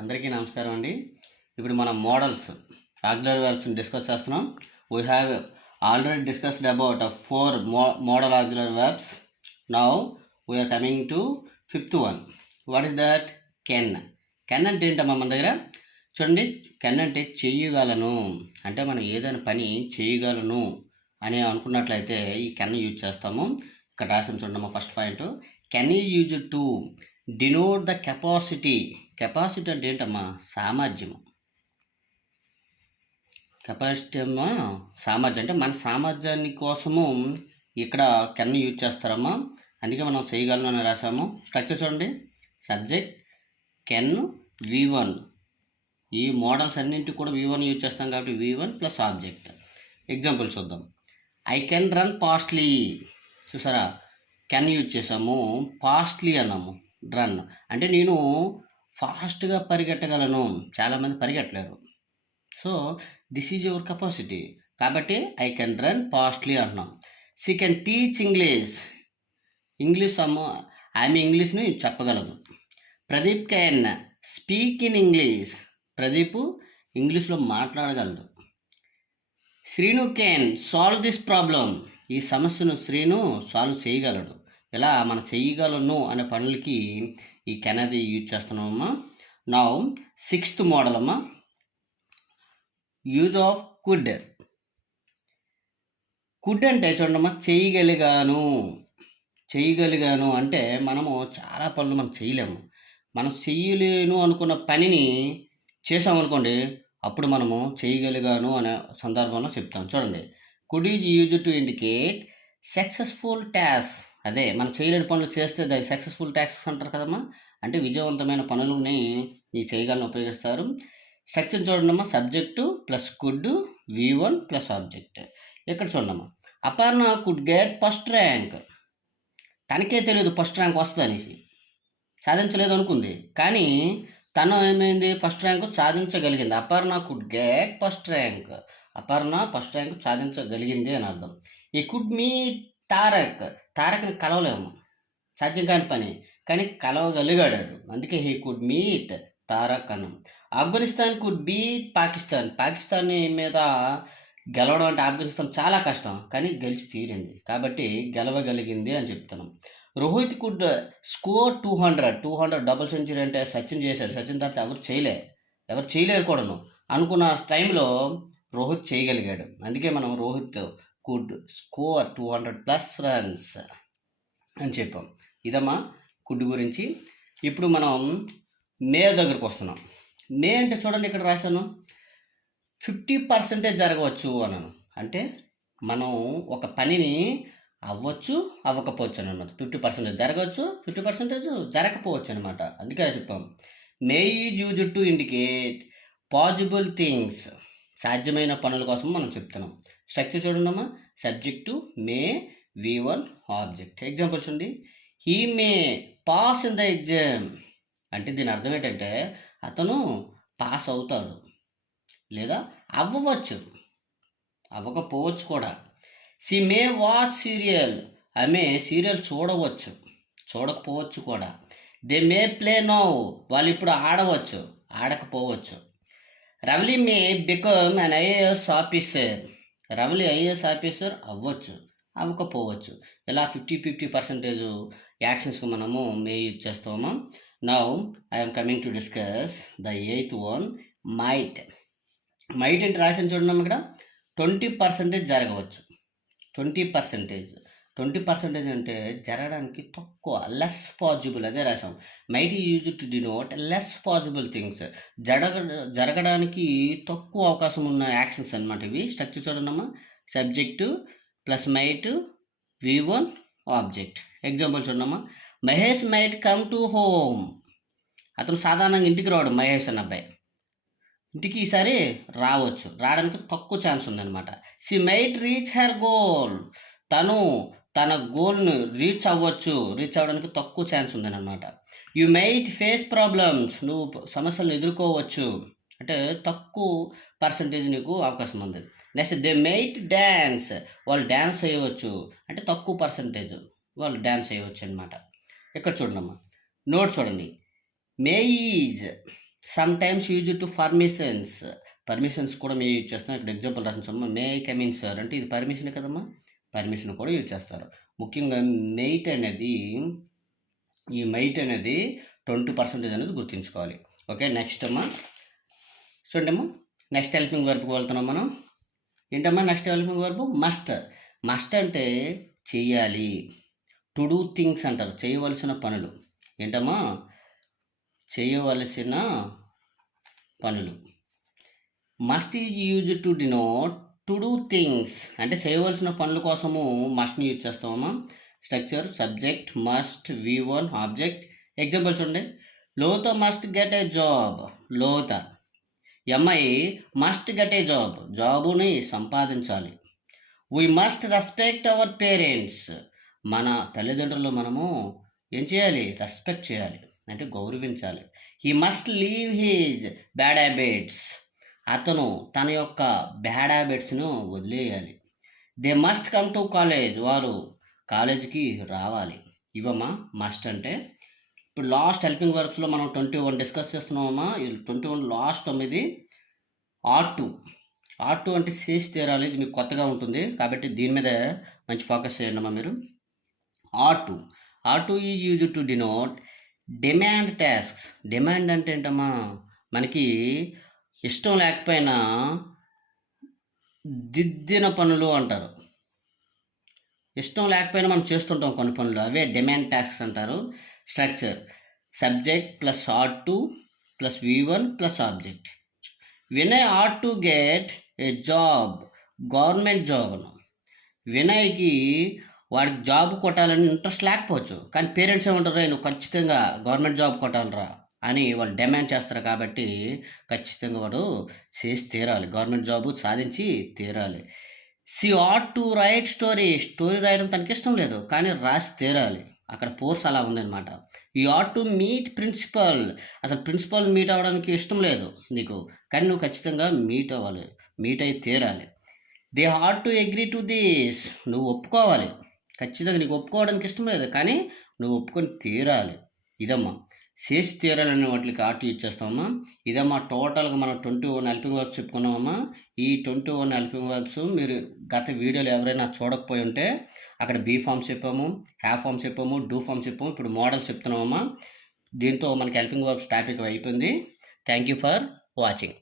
అందరికీ నమస్కారం అండి. ఇప్పుడు మనం మోడల్స్ ఆక్సిలరీ వర్బ్స్ని డిస్కస్ చేస్తున్నాం. We have already discussed about 4 model auxiliary verbs. Now we are coming to 5th one. What is that? Can. Can అంటే ఏంటమ్మా మన దగ్గర? చూడండి, కెన్ అంటే చేయగలను, అంటే మనం ఏదైనా పని చేయగలను అని అనుకున్నట్లయితే ఈ కెన్ యూజ్ చేస్తాము. ఇక్కడ రాసిన చూడమ్మా, first point, can is use to denote the capacity. Capacity అంటే ఏంటమ్మా? సామర్థ్యము. కెపాసిటీ అమ్మా సామర్థ్యం, అంటే మన సామర్థ్యాన్ని కోసము ఇక్కడ కెన్ యూజ్ చేస్తారమ్మా. అందుకే మనం చేయగలను అని రాసాము. స్ట్రక్చర్ చూడండి, సబ్జెక్ట్ కెన్ V1. ఈ మోడల్స్ అన్నింటికి కూడా V1 యూజ్ చేస్తాం కాబట్టి V1 ప్లస్ ఆబ్జెక్ట్. ఎగ్జాంపుల్ చూద్దాం. I can run fastly. చూసారా, కెన్ యూజ్ చేసాము, ఫాస్ట్లీ అన్నాము. రన్ అంటే నేను ఫాస్ట్గా పరిగెట్టగలను. చాలామంది పరిగెట్టలేరు. So this is your capacity, కాబట్టి ఐ కెన్ రన్ ఫాస్ట్లీ అంటున్నాం. She can teach English. ఆమె ఇంగ్లీష్ని చెప్పగలదు. Pradeep can speak in English. Pradeep ఇంగ్లీష్లో మాట్లాడగలడు. Srinu can solve this problem. ఈ సమస్యను శ్రీను సాల్వ్ చేయగలడు. ఇలా మనం చేయగలను అనే పనులకి ఈ కెన్ అది యూజ్ చేస్తున్నామమ్మా. నౌ 6th మోడల్ అమ్మా, యూజ్ ఆఫ్ కుడ్. కుడ్ అంటే చూడమ్మా, చేయగలిగాను. చేయగలిగాను అంటే మనము చాలా పనులు మనం చేయలేము. మనం చేయలేను అనుకున్న పనిని చేసామనుకోండి, అప్పుడు మనము చేయగలిగాను అనే సందర్భంలో చెప్తాం. చూడండి, could is use to indicate successful task. అదే మనం చేయలేని పనులు చేస్తే దాని సక్సెస్ఫుల్ టాస్క్స్ అంటారు కదమ్మా. అంటే విజయవంతమైన పనులని ఈ చేయగలను ఉపయోగిస్తారు. స్ట్రక్చర్ చూడండమ్మా, subject plus could V1 plus object. ఇక్కడ చూడమ్మా, Aparna could get first rank. తనకే తెలియదు ఫస్ట్ ర్యాంక్ వస్తుంది అనేసి, సాధించలేదు అనుకుంది, కానీ తను ఏమైంది, ఫస్ట్ ర్యాంక్ సాధించగలిగింది. Aparna could get first rank. Aparna first rank సాధించగలిగింది అని అర్థం. ఈ కుడ్ మీట్ తారక్. తారక్ని కలవలేము, సాధ్యం కాని పని, కానీ కలవగలిగాడు. అందుకే హీ కుడ్ మీట్ తారక్ అన్నాం. Afghanistan could beat Pakistan. పాకిస్తాన్ మీద గెలవడం అంటే ఆఫ్ఘనిస్తాన్ చాలా కష్టం, కానీ గెలిచి తీరింది, కాబట్టి గెలవగలిగింది అని చెప్తున్నాం. Rohit could score 200 double century అంటే సచిన్ చేశాడు. సచిన్ తర్వాత ఎవరు చేయలేరు కూడాను అనుకున్న టైంలో రోహిత్ చేయగలిగాడు. అందుకే మనం రోహిత్ కుడ్ స్కోర్ 200+ రన్స్ అని చెప్పాం. ఇదమ్మా కుడ్ గురించి. ఇప్పుడు మనం మే దగ్గరకు వస్తున్నాం. మే అంటే చూడండి, ఇక్కడ రాశాను 50% జరగవచ్చు అన్నాను. అంటే మనం ఒక పనిని అవ్వచ్చు అవ్వకపోవచ్చు అని అన్నమాట. 50% జరగవచ్చు, 50% జరగకపోవచ్చు అనమాట. అందుకే చెప్పాం may is use to indicate possible things. సాధ్యమైన పనుల కోసం మనం చెప్తున్నాం. స్ట్రక్చర్ చూడండమ్మా, subject may V1 object. Example చూడండి, he may pass in the exam. అంటే దీని అర్థం ఏంటంటే అతను పాస్ అవుతాడు, లేదా అవ్వవచ్చు, అవ్వకపోవచ్చు కూడా. She may watch serial. ఆమె సీరియల్ చూడవచ్చు, చూడకపోవచ్చు కూడా. They may play now. వాళ్ళు ఇప్పుడు ఆడవచ్చు, ఆడకపోవచ్చు. Ravali may become an IAS officer. Ravali IAS officer అవ్వచ్చు, అవ్వకపోవచ్చు. ఇలా 50% యాక్షన్స్కి మనము మే యూజ్ చేస్తాము. Now I'm coming to discuss the 8th one, might. Might అంటే రాసిన చూడండి, ఇక్కడ 20% జరగవచ్చు. 20% అంటే జరగడానికి తక్కువ, లెస్ పాసిబుల్. అదే రాసాం, might use to denote less possible things. జరగడానికి తక్కువ అవకాశం ఉన్న యాక్షన్స్ అనమాట ఇవి. స్ట్రక్చర్ చూడండమ్మా, subject plus might V1 object. Example చూడమ్మా, Mahesh might come to home. అతను సాధారణంగా ఇంటికి రావడం, మహేష్ అన్న అబ్బాయి ఇంటికి ఈసారి రావడానికి తక్కువ ఛాన్స్ ఉందన్నమాట. She might reach her goal. తను తన గోల్ను రీచ్ అవ్వడానికి తక్కువ ఛాన్స్ ఉందన్నమాట. You might face problems. నువ్వు సమస్యలను ఎదుర్కోవచ్చు, అంటే తక్కువ పర్సంటేజ్ నీకు అవకాశం ఉంది. Next, they might dance. వాళ్ళు డ్యాన్స్ చేయవచ్చు, అంటే తక్కువ పర్సంటేజ్ వాళ్ళు డ్యాన్స్ చేయవచ్చు అనమాట. ఇక్కడ చూడండి అమ్మా, నోట్ చూడండి, may is sometimes use to permissions. Permissions కూడా మేము యూజ్ చేస్తాం. ఇక్కడ ఎగ్జాంపుల్ రాసిన చూడమ్మా, may I come in sir అంటే ఇది పర్మిషన్ కదమ్మా, పర్మిషన్ కూడా యూజ్ చేస్తారు. ముఖ్యంగా మెయిట్ అనేది, ఈ మెయిట్ అనేది 20% అనేది గుర్తుంచుకోవాలి. ఓకే, నెక్స్ట్ అమ్మా చూడమ్మా, నెక్స్ట్ హెల్పింగ్ వర్బ్కి వెళ్తున్నాం మనం. ఏంటమ్మా next helping verb? Must. Must అంటే చెయ్యాలి, టు డూ థింగ్స్ అంటారు, చేయవలసిన పనులు. ఏంటమ్మా? చేయవలసిన పనులు. Must is use to denote to do things అంటే చేయవలసిన పనుల కోసము మస్ట్ని యూజ్ చేస్తామమ్మా. Structure subject, must, V1 object. Example చూడండి, Lotha must get a job. Lotha అమ్మాయి మస్ట్ గెట్ ఏ జాబ్, జాబుని సంపాదించాలి. We must respect our parents, మన తల్లిదండ్రులు మనము ఏం చేయాలి? రెస్పెక్ట్ చేయాలి, అంటే గౌరవించాలి. He must leave his bad habits, అతను తన యొక్క బ్యాడ్ హ్యాబిట్స్ను వదిలేయాలి. They must come to college, వారు కాలేజీకి రావాలి. ఇవమ్మా మస్ట్ అంటే. ఇప్పుడు లాస్ట్ హెల్పింగ్ వర్బ్స్లో మనం 21 డిస్కస్ చేస్తున్నామమ్మా. 21 last 9 R2. R2 అంటే చేసి తీరాలి, ఇది మీకు కొత్తగా ఉంటుంది కాబట్టి దీని మీద మంచి ఫోకస్ చేయండి అమ్మా మీరు. R2 is use to denote demand tasks. Demand అంటే ఏంటమ్మా? మనకి ఇష్టం లేకపోయినా దిద్దిన పనులు అంటారు. ఇష్టం లేకపోయినా మనం చేస్తుంటాం కొన్ని పనులు, అవే డిమాండ్ టాస్క్స్ అంటారు. Structure subject plus R2 plus V1 plus object. Vinay ought to get a job, government job. వినయ్కి వాడికి జాబ్ కొట్టాలని ఇంట్రెస్ట్ లేకపోవచ్చు, కానీ పేరెంట్స్ ఏమంటారు, నువ్వు ఖచ్చితంగా గవర్నమెంట్ జాబ్ కొట్టాలరా అని వాళ్ళు డిమాండ్ చేస్తారు కాబట్టి ఖచ్చితంగా వాడు చేసి తీరాలి, గవర్నమెంట్ జాబు సాధించి తీరాలి. She ought to write story రాయడం తనకి ఇష్టం లేదు కానీ రాసి తీరాలి, అక్కడ ఫోర్స్ అలా ఉందన్నమాట. You ought to meet principal, అసలు ప్రిన్సిపల్ మీట్ అవ్వడానికి ఇష్టం లేదు నీకు, కానీ నువ్వు ఖచ్చితంగా మీట్ అవ్వాలి, మీట్ అయి తీరాలి. They hot to agree to this, నువ్వు ఒప్పుకోవాలి, ఖచ్చితంగా నీకు ఒప్పుకోవడానికి ఇష్టం లేదు కానీ నువ్వు ఒప్పుకొని తీరాలి. ఇదమ్మా చేసి తీరాలనే వాటికి ఆర్ట్ యూజ్ చేస్తామమ్మా. ఇదమ్మా టోటల్గా మనం 21 హెల్పింగ్ వర్బ్స్ చెప్పుకున్నామమ్మా. ఈ 21 హెల్పింగ్ వర్బ్స్ మీరు గత వీడియోలు ఎవరైనా చూడకపోయి ఉంటే అక్కడ బీ ఫామ్స్ చెప్పాము, హ్యావ్ ఫామ్స్ చెప్పాము, డూ ఫామ్స్ చెప్పాము, ఇప్పుడు మోడల్స్ చెప్తున్నామమ్మా. దీంతో మనకి హెల్పింగ్ వర్బ్స్ టాపిక్ అయిపోయింది. Thank you for watching.